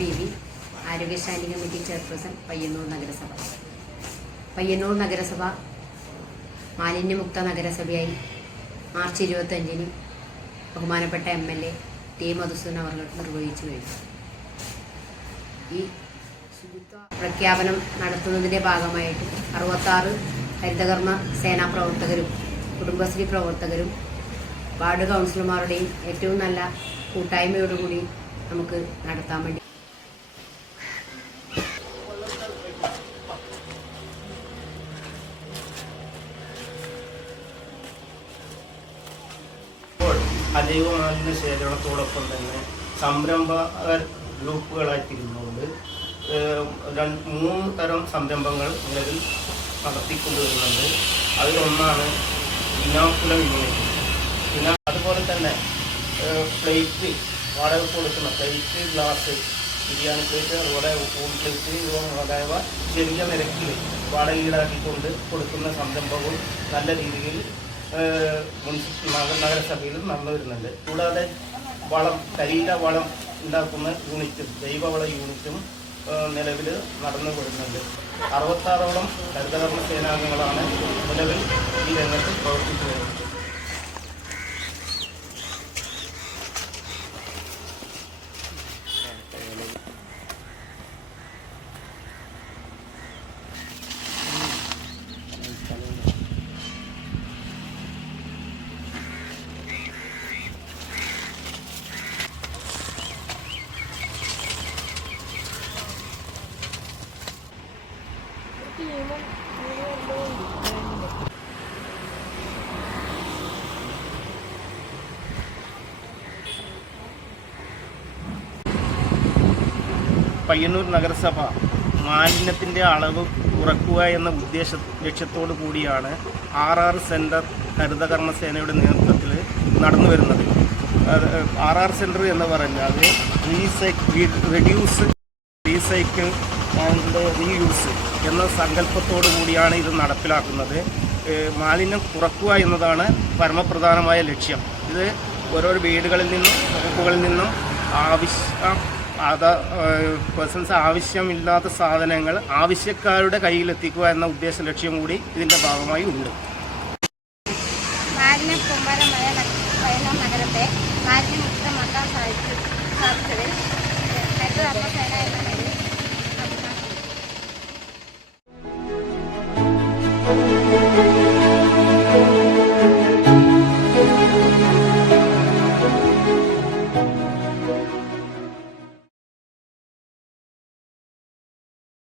ബീവി, ആരോഗ്യ standing committee chairperson, Payyanur നഗരസഭ. പയ്യന്നൂർ നഗരസഭ മാലിന്യമുക്ത നഗരസഭയായി മാർച്ച് 25-ന് ബഹുമാനപ്പെട്ട MLA ടി മധുസൂദനൻ അവർ നിർവഹിച്ചു കഴിഞ്ഞു. ഈ ശുചിത്വ പ്രഖ്യാപനം നടത്തുന്നതിൻ്റെ ഭാഗമായിട്ട് 66 ഹരിതകർമ്മ സേനാ പ്രവർത്തകരും കുടുംബശ്രീ പ്രവർത്തകരും വാർഡ് കൗൺസിലർമാരുടെയും ഏറ്റവും നല്ല കൂട്ടായ്മയോടുകൂടി നമുക്ക് നടത്താൻ വേണ്ടി അജൈവ മാലിന്യ ശേഖരണത്തോടൊപ്പം തന്നെ സംരംഭകർ ഗ്രൂപ്പുകളായി തിരിഞ്ഞുകൊണ്ട് 3 തരം സംരംഭങ്ങൾ നിലവിൽ നടത്തിക്കൊണ്ടുവരുന്നുണ്ട്. അതിലൊന്നാണ് ഇനാക്കുലം യൂണിറ്റ്. പിന്നെ അതുപോലെ തന്നെ പ്ലേറ്റ് വാടക കൊടുക്കുന്ന പ്ലേറ്റ്, ഗ്ലാസ്, ബിരിയാണി പ്ലേറ്റ്, അതുപോലെ ഊൺ പ്ലേറ്റ് മുതലായവ ചെറിയ നിരക്കിൽ വാടക ഈടാക്കിക്കൊണ്ട് കൊടുക്കുന്ന സംരംഭവും നല്ല രീതിയിൽ നഗരസഭയിൽ നടന്നു വരുന്നുണ്ട്. കൂടാതെ കരിയില വളം ഉണ്ടാക്കുന്ന യൂണിറ്റും ജൈവവള യൂണിറ്റും നിലവിൽ നടന്നു വരുന്നുണ്ട്. 66ഓളം ഹരിതകർമ്മ സേനാംഗങ്ങളാണ് നിലവിൽ ഈ രംഗത്ത് പ്രവർത്തിച്ചു വരുന്നത്. പയ്യന്നൂർ നഗരസഭ മാലിന്യത്തിൻ്റെ അളവ് കുറയ്ക്കുക എന്ന ലക്ഷ്യത്തോടു കൂടിയാണ് RR സെൻറ്റർ ഹരിതകർമ്മസേനയുടെ നേതൃത്വത്തിൽ നടന്നു വരുന്നത്. RR സെൻറ്റർ എന്ന് പറഞ്ഞാൽ റെഡ്യൂസ്, റീസൈക്കിൾ ആൻഡ് റീയൂസ് എന്ന സങ്കല്പത്തോടു കൂടിയാണ് ഇത് നടപ്പിലാക്കുന്നത്. മാലിന്യം കുറയ്ക്കുക എന്നതാണ് പരമപ്രധാനമായ ലക്ഷ്യം. ഇത് ഓരോ വീടുകളിൽ നിന്നും ഷോപ്പുകളിൽ നിന്നും പേഴ്സൺസ് ആവശ്യമില്ലാത്ത സാധനങ്ങൾ ആവശ്യക്കാരുടെ കയ്യിലെത്തിക്കുക എന്ന ഉദ്ദേശ ലക്ഷ്യം കൂടി ഇതിൻ്റെ ഭാഗമായി ഉണ്ട്. മാലിന്യ കൂമ്പാരമായ പയ്യന്നൂർ നഗരത്തെ മാലിന്യമുക്തമാക്കാൻ സാധിച്ചതിൽ ഹരിതകർമ്മസേന എന്ന നിലയിൽ അഭിമാനിക്കുന്നു.